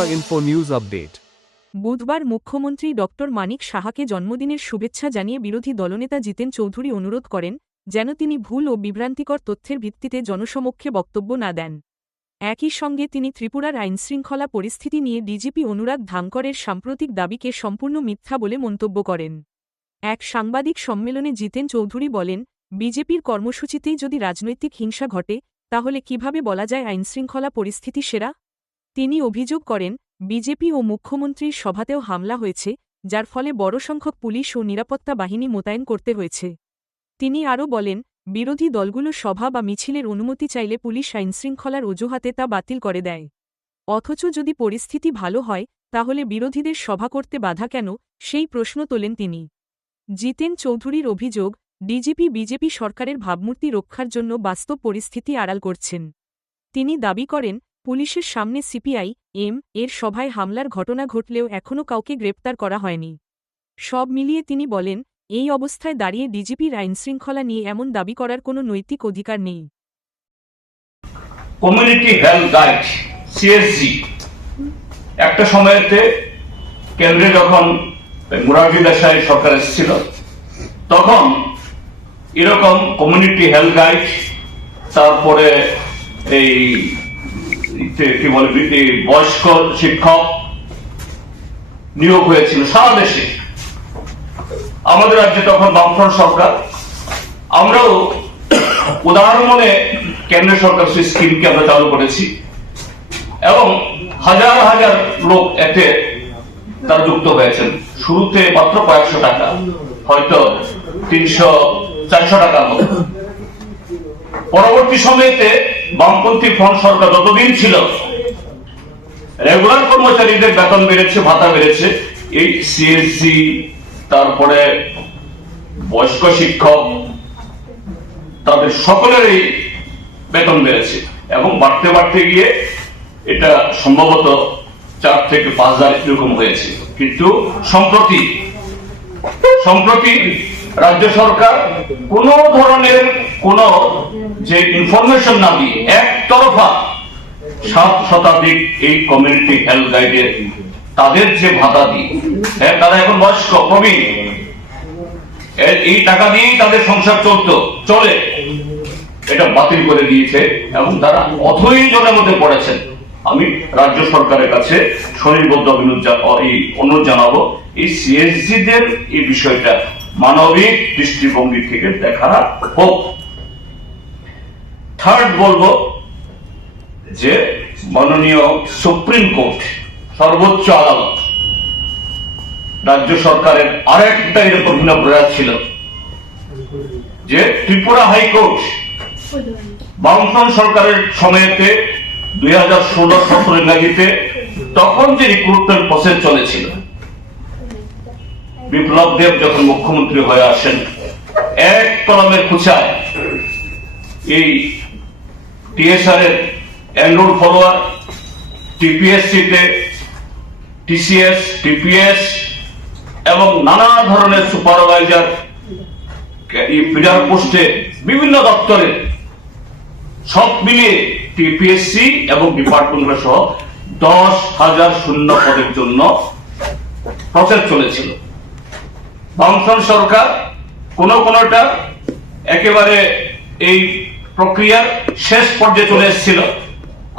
Tripura Info News Update. বুধবার মুখ্যমন্ত্রী doctor মানিক সাহাকে জন্মদিনের শুভেচ্ছা জানিয়ে বিরোধী দলনেতা জিতেন চৌধুরী অনুরোধ করেন যেন তিনি ভুল ও বিভ্রান্তিকর তথ্যের ভিত্তিতে জনসমক্ষে বক্তব্য না দেন। একই সঙ্গে তিনি ত্রিপুরার আইনশৃঙ্খলা পরিস্থিতি নিয়ে ডিজিপি অনুরাগ ধাঙ্করের সাম্প্রতিক দাবিকে সম্পূর্ণ মিথ্যা বলে মন্তব্য করেন। এক সাংবাদিক সম্মেলনে জিতেন চৌধুরী বলেন, বিজেপির কর্মসূচিতেই যদি রাজনৈতিক হিংসা ঘটে তাহলে কিভাবে বলা যায় আইনশৃঙ্খলা পরিস্থিতি সেরা? তিনি অভিযোগ করেন, বিজেপি ও মুখ্যমন্ত্রীর সভাতেও হামলা হয়েছে, যার ফলে বড় সংখ্যক পুলিশ ও নিরাপত্তা বাহিনী মোতায়েন করতে হয়েছে। তিনি আরও বলেন, বিরোধী দলগুলো সভা বা মিছিলের অনুমতি চাইলে পুলিশ আইনশৃঙ্খলার অজুহাতে তা বাতিল করে দেয়। অথচ যদি পরিস্থিতি ভালো হয় তাহলে বিরোধীদের সভা করতে বাধা কেন, সেই প্রশ্ন তোলেন তিনি। জিতেন চৌধুরীর অভিযোগ, ডিজিপি বিজেপি সরকারের ভাবমূর্তি রক্ষার জন্য বাস্তব পরিস্থিতি আড়াল করছেন। তিনি দাবি করেন, পুলিশের সামনে সিপিআই এম এর সভায় হামলার ঘটনা ঘটলেও এখনও কাউকে গ্রেপ্তার করা হয়নি। সব মিলিয়ে তিনি বলেন, এই অবস্থায় দাঁড়িয়ে ডিজিপির আইনশৃঙ্খলা নিয়ে এমন দাবি করার কোনো নৈতিক অধিকার নেই। কমিউনিটি হেলথ গাইড সিএসজি একটা সময়তে কেন্দ্রে যখন মোরারজি দেশাই সরকার এসেছিল তখন এরকম কমিউনিটি হেলথ গাইড, তারপরে এই কি বলে বয়স্ক শিক্ষক নিয়োগ হয়েছিল সারা দেশে। আমাদের রাজ্যে তখন বামফ্রন্ট সরকার, আমরাও উদাহরণ মনে কেন্দ্র সরকার সেই স্কিমকে আমরা চালু করেছি এবং হাজার হাজার লোক এতে তারা যুক্ত হয়েছেন। শুরুতে মাত্র কয়েকশো টাকা, হয়তো 300-400 টাকার মতো। পরবর্তী সময়েতে বামপন্থী ফ্রন্ট সরকার যতদিন ছিল, রেগুলার কর্মচারীদের বেতন বেড়েছে, ভাতা বেড়েছে, এই সিএসজি, তারপরে বয়স্ক শিক্ষক, তাদের সকলেরই বেতন বেড়েছে এবং বাড়তে বাড়তে গিয়ে এটা সম্ভবত 4 থেকে 5 হাজার এরকম হয়েছে। কিন্তু সম্প্রতি রাজ্য সরকার কোন ধরনের কোন যে ইনফরমেশন না দিয়ে একতরফা 7 শতাধিক এই কমিউনিটি হেলথ গাইডের তাদের যে ভাতা দিয়ে, তারা এখন বয়স্ক প্রবীণ, এই টাকা দিয়েই তাদের সংসার চলে, এটা বাতিল করে দিয়েছে এবং তারা অধৈর্যের মধ্যে পড়েছেন। আমি রাজ্য সরকারের কাছে স্বনির্বদ্ধ অনুরোধ জানাবো, এই সিএসজিদের এই বিষয়টা মানবিক দৃষ্টিভঙ্গি থেকে দেখা হোক। থার্ড বলবো যে মাননীয় সুপ্রিম কোর্ট, সর্বোচ্চ আদালত, রাজ্য সরকারের আরেকটা এরকম প্রয়াস ছিল যে ত্রিপুরা হাইকোর্ট বামফ্রন্ট সরকারের সময়তে 2016-17 ইংরাজিতে তখন যে রিক্রুটমেন্ট প্রসেস চলেছিল, বিপ্লব দেব যখন মুখ্যমন্ত্রী হয়ে আসেন, এক কলমের খুঁচায় এই টিএসআর এর এনরোল ফলোয়ার, টিপিএসসিতে টিসিএস, টিপিএস এবং নানা ধরনের সুপারভাইজার, ফিডার পোস্টে বিভিন্ন দপ্তরে সব মিলিয়ে টিপিএসসি এবং ডিপার্টমেন্ট সহ 10,000 শূন্য পদের জন্য প্রসেস চলেছিল। বামফ্রন্ট সরকার কোনটা একেবারে এই প্রক্রিয়ার শেষ পর্যায়ে চলে এসেছিল,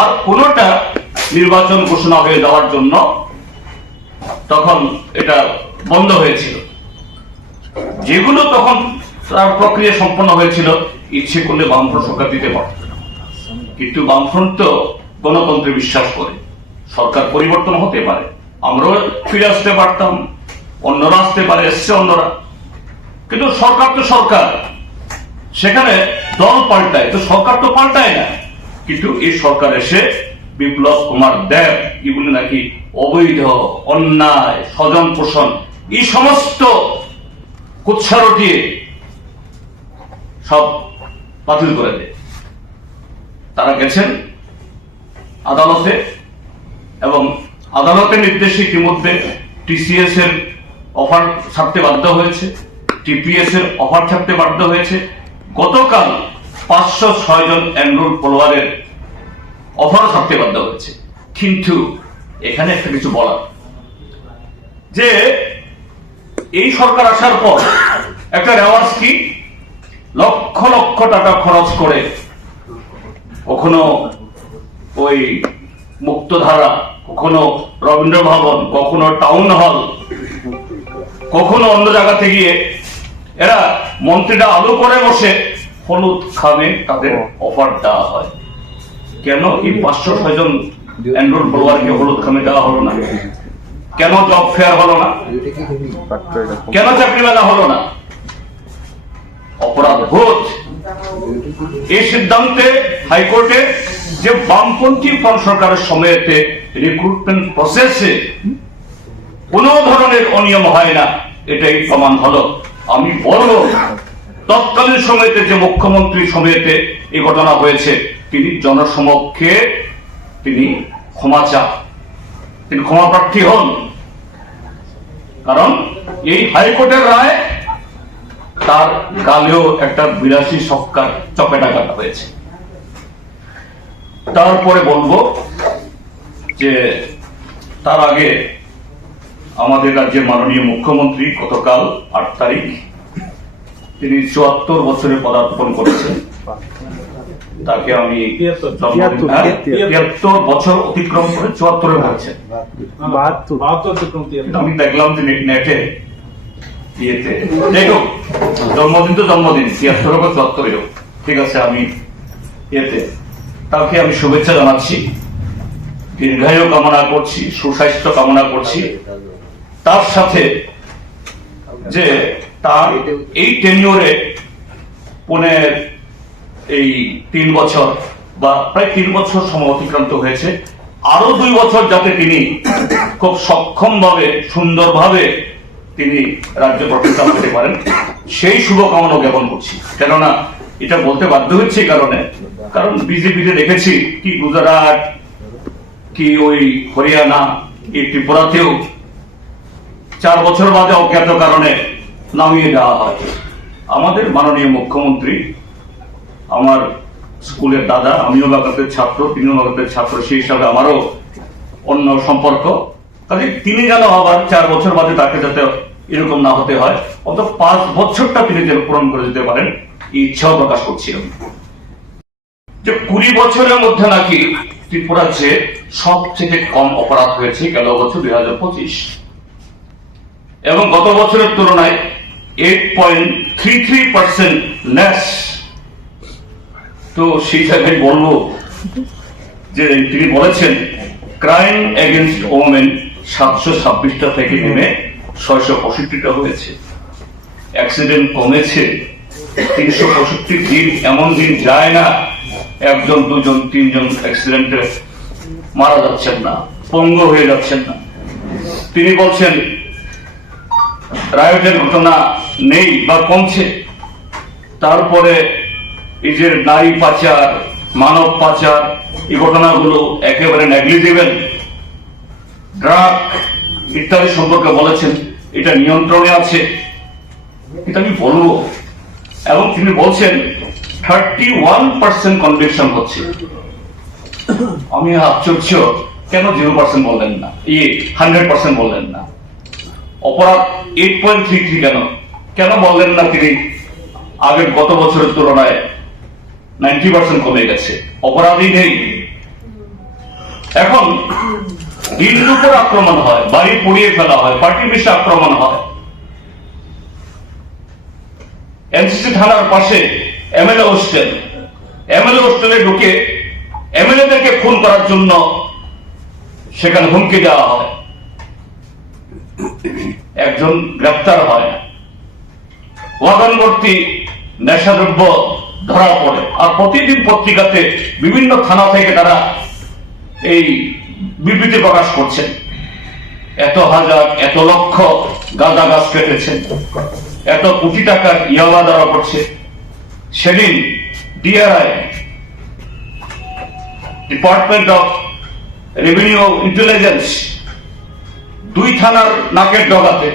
আর কোনটা নির্বাচন ঘোষণা হয়ে যাওয়ার জন্য তখন এটা বন্ধ হয়েছিল। যেগুলো তখন তার প্রক্রিয়া সম্পন্ন হয়েছিল, ইচ্ছে করলে বামফ্রন্ট সরকার দিতে পারত, কিন্তু বামফ্রন্ট তো গণতন্ত্রে বিশ্বাস করে, সরকার পরিবর্তন হতে পারে, আমরাও ফিরে আসতে পারতাম, অন্যরা আসতে পারে, এসছে অন্যরা, কিন্তু সরকার তো সরকার, সেখানে দল পাল্টায়, তো সরকার তো পাল্টায় না। কিন্তু এই সরকার এসে বিপ্লব কুমার দেব এগুলি নাকি অবৈধ, অন্যায়, স্বজন পোষণ, এই সমস্ত কুৎসা রটিয়ে সব বাতিল করে দেয়। তারা গেছেন আদালতে এবং আদালতের নির্দেশে ইতিমধ্যে টিসিএস এর অফার ছাড়তে বাধ্য হয়েছে, টিপিএস এর অফার ছাড়তে বাধ্য হয়েছে। গতকাল 506 জন এনরোল ফলোয়ারের অফার ছাড়তে বাধ্য হয়েছে। কিন্তু এখানে একটা কিছু বলার, যে এই সরকার আসার পর একটা রেওয়াজ কি, লক্ষ লক্ষ টাকা খরচ করে কখনো ওই মুক্তধারা, কখনো রবীন্দ্র ভবন, কখনো টাউন হল, কখনো অন্য জায়গাতে গিয়ে এরা মন্ত্রীরা আলো করে বসে হলুদ খামে তাদের অফার দেওয়া হয়। কেন এই 506 জন এনরোল ফলোয়ারকে হলুদ খামে দেওয়া হলো না? কেন জব ফেয়ার হলো না? কেন চাকরি মেলা হলো না? অপরাধ বোধ এই সিদ্ধান্তে হাইকোর্টে যে বামপন্থী ফ্রন্ট সরকারের সময়েতে রিক্রুটমেন্ট প্রসেসে কোন ধরনের অনিয়ম হয় না, এটাই প্রমাণ হলো। আমি বলবো তৎকালীন সময়তে যে মুখ্যমন্ত্রী সময়েতে এই ঘটনা হয়েছে, তিনি জনসমক্ষে তিনি ক্ষমা চান, তিনি ক্ষমা প্রার্থী হন। কারণ এই হাইকোর্টের রায় তার গালেও একটা বিলাসী সক্কার চপেটা কাটা হয়েছে। তারপরে বলবো যে তার আগে আমাদের রাজ্যের মাননীয় মুখ্যমন্ত্রী গতকাল 8 তারিখ তিনি 74 বছরে পদার্পণ করেছেন। তাকে আমি 73 বছর অতিক্রম করে 74-এ পড়েছেন। আমি দেখলাম যে নেটে ইয়েতে, যাই হোক জন্মদিন তো জন্মদিন, 73 হোক 74 হোক, ঠিক আছে, আমি ইয়েতে তাকে আমি শুভেচ্ছা জানাচ্ছি, দীর্ঘায়ু কামনা করছি, সুস্বাস্থ্য কামনা করছি। তার সাথে যে তার এই টেনিওরে এই 3 বছর বা প্রায় 3 বছর সময় অতিক্রান্ত হয়েছে, আরো 2 বছর যাতে তিনি খুব সক্ষম ভাবে সুন্দরভাবে তিনি রাজ্য প্রতিষ্ঠা করতে পারেন, সেই শুভকামনা জ্ঞাপন করছি। কেননা এটা বলতে বাধ্য হচ্ছে কারণ বিজেপিতে দেখেছি কি গুজরাট, কি ওই হরিয়ানা, এই ত্রিপুরাতেও 4 বছর বাদে অজ্ঞাত কারণে নামিয়ে দেওয়া হয়। আমাদের মাননীয় মুখ্যমন্ত্রী আমার স্কুলের দাদা, আমিও বাগাতের ছাত্র, তিনিও বাগাতের ছাত্র, সেই হিসাবে আমারও অন্য সম্পর্ক, কাজে তিনি যেন আবার 4 বছর বাদে তাকে যাতে এরকম না হতে হয়, অত 5 বছরটা তিনি যেন পূরণ করে দিতে পারেন, এই ইচ্ছাও প্রকাশ করছিলাম। যে 20 বছরের মধ্যে নাকি ত্রিপুরার যে সবচেয়ে কম অপরাধ হয়েছে গেল বছর 2025, এবং গত বছরের তুলনায় 8.33% লেস। তো সেই জায়গায় বলবো যে তিনি বলেছেন ক্রাইম এগেনস্ট ওমেন 726টা থেকে নেমে 665টা হয়েছে, অ্যাক্সিডেন্ট কমেছে। 365 দিন এমন দিন যায় না 1 জন 2 জন 3 জন অ্যাক্সিডেন্টে মারা যাচ্ছেন না, পঙ্গু হয়ে যাচ্ছেন না। তিনি বলছেন রায়টের ঘটনা নেই বা কমছে। তারপরে এই যে নারী পাচার, মানব পাচার, এই ঘটনাগুলো একেবারে নেগলিজিবল। ড্রাগ ইত্যাদি সম্পর্কে বলেছেন এটা নিয়ন্ত্রণে আছে, এটা আমি বলবো। এবং তিনি বলছেন 31% কনভিকশন হচ্ছে। আমি আশ্চর্য, কেন 0% বললেন না, 100% বললেন না? অপরাধ 8.33 কেন বললেন না তিনি আগের গত বছরের তুলনায় 90% কমে গেছে, অপরাধী নেই। এখন দিল্লির উপর আক্রমণ হয়, বাড়ি পুড়িয়ে ফেলা হয়, পার্টি মিশে আক্রমণ হয়। এনসিসি থানার পাশে এমএলএ হোস্টেলে ঢুকে এমএলএদেরকে খুন করার জন্য সেখানে হুমকি দেওয়া হয়, একজন গ্রেপ্তার হয়, ওয়াগনভর্তি নেশাদ্রব্য ধরা পড়ে। আর প্রতিদিন পত্রিকাতে বিভিন্ন থানা থেকে তারা এই বিবৃতি প্রকাশ করছেন, এত হাজার এত লক্ষ গাঁজা গাছ কেটেছেন, এত কোটি টাকার ইয়াবা ধরা পড়ছে। সেদিন ডিআরআই, ডিপার্টমেন্ট অফ রেভিনিউ ইন্টেলিজেন্স, 2 থানার নাকের ডগাতে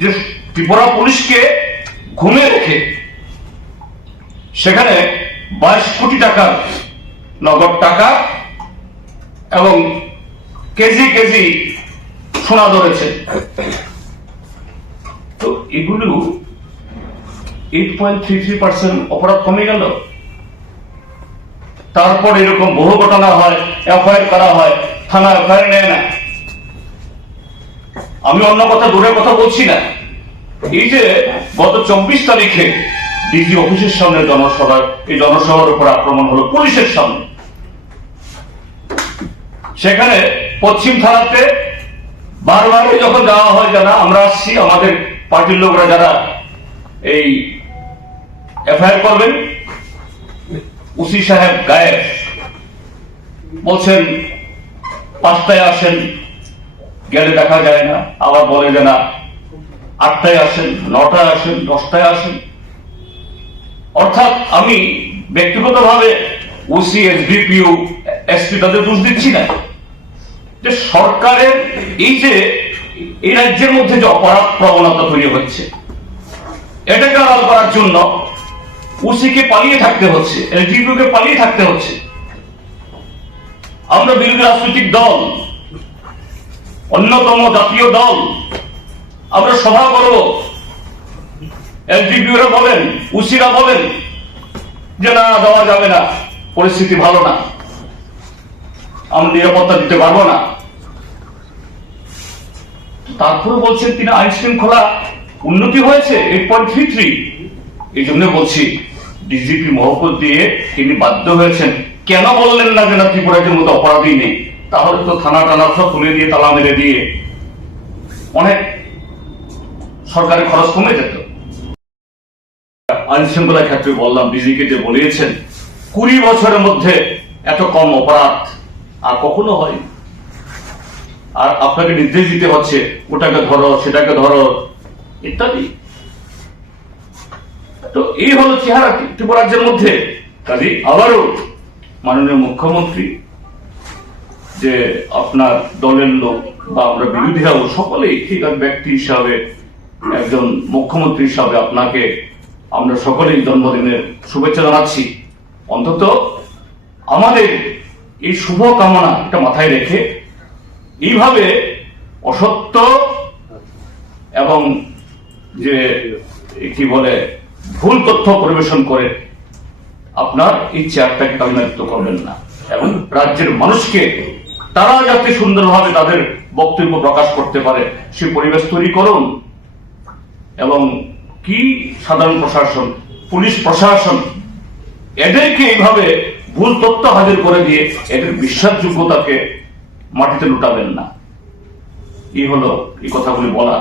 যে ত্রিপুরা পুলিশকে ঘুমে রেখে সেখানে 22 কোটি টাকার নগদ টাকা এবং কেজি কেজি সোনা ধরেছে। তো এগুলো 8.33% অপরাধ কমে গেল। তারপর এরকম বহু ঘটনা হয়, এফআইআর করা হয়, থানা এফআইআর নেয় না। আমি অন্য কথা দূরের কথা বলছি না, এই যে গত 24 তারিখে ডিজি অফিসের সামনে জনসভায়, এই জনসভার উপর আক্রমণ হলো পুলিশের সামনে। সেখানে পশ্চিম থানাতে বারবার যখন যাওয়া হয় যে না আমরা আসছি, আমাদের পার্টির লোকরা যারা এই এফআইআর করবেন, ওসি সাহেব গায়েব, বলছেন 5টায় আসেন, গেলে দেখা যায় না, আবার বলে যে না 8টায় আসেন, 9টায় আসেন, 10টায় আসেন। অর্থাৎ আমি ব্যক্তিগতভাবে ওসি, এসডিপিও, এসপি তাদের দোষ দিচ্ছি না, যে সরকারের এই যে এই রাজ্যের মধ্যে যে অপরাধ প্রবণতা তৈরি হচ্ছে, এটাকে আড়াল করার জন্য ওসিকে পালিয়ে থাকতে হচ্ছে, এসডিপিও কে পালিয়ে থাকতে হচ্ছে। আমরা বিরোধী রাজনৈতিক দল, অন্যতম জাতীয় দল, আমরা সভা করব, এসডিপিওরা বলেন, ওসিরা বলেন যে না দেওয়া যাবে না, পরিস্থিতি ভালো না, আমরা নিরাপত্তা দিতে পারবো না। তারপরে বলছেন তিনি আইন শৃঙ্খলা উন্নতি হয়েছে 8.33। এই জন্য বলছি ডিজিপি মহকুদ দিয়ে তিনি বাধ্য হয়েছেন। কেন বললেন না যে না ত্রিপুরার মতো অপরাধী নেই? তাহলে তো থানা টানা সব তুলে দিয়ে, তালা মেরে দিয়ে অনেক সরকারের খরচ কমে যেত। আইন শৃঙ্খলার ক্ষেত্রে বললাম, ডিজিকে যে বলিয়েছেন 20 বছরের মধ্যে এত কম অপরাধ আর কখনো হয়। আর আপনাকে নির্দেশ দিতে হচ্ছে ওটাকে ধরো, সেটাকে ধরো ইত্যাদি। তো এই হলো চেহারা ত্রিপুরা রাজ্যের মধ্যে। কাজে আবারও মাননীয় মুখ্যমন্ত্রী, যে আপনার দলের লোক বা আমরা বিরোধীরাও সকলেই ঠিক আছে, ব্যক্তি হিসাবে, একজন মুখ্যমন্ত্রী হিসাবে আপনাকে আমরা সকলেই জন্মদিনের শুভেচ্ছা জানাচ্ছি। অন্তত আমাদের এই শুভ কামনা এটা মাথায় রেখে এইভাবে অসত্য এবং যে কি বলে ভুল তথ্য পরিবেশন করে আপনার এই চেয়ারটাকে কামিনাযুক্ত করবেন না, এবং রাজ্যের মানুষকে তারা যাতে সুন্দরভাবে তাদের বক্তব্য প্রকাশ করতে পারে সেই পরিবেশ তৈরি করুন। এবং কি সাধারণ প্রশাসন, পুলিশ প্রশাসন, এদেরকে এইভাবে ভুল তথ্য হাজির করে দিয়ে এদের বিশ্বাসযোগ্যতাকে মাটিতে লুটাবেন না। এই হলো এই কথাগুলি বলা,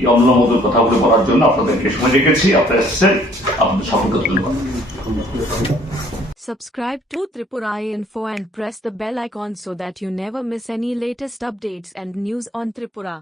এই অম্লমধুর কথাগুলি বলার জন্য আপনাদেরকে সময় রেখেছি। আপনারা এসেছেন, আপনাদের সকলকে ধন্যবাদ। Subscribe to Tripura Info and press the bell icon so that you never miss any latest updates and news on Tripura.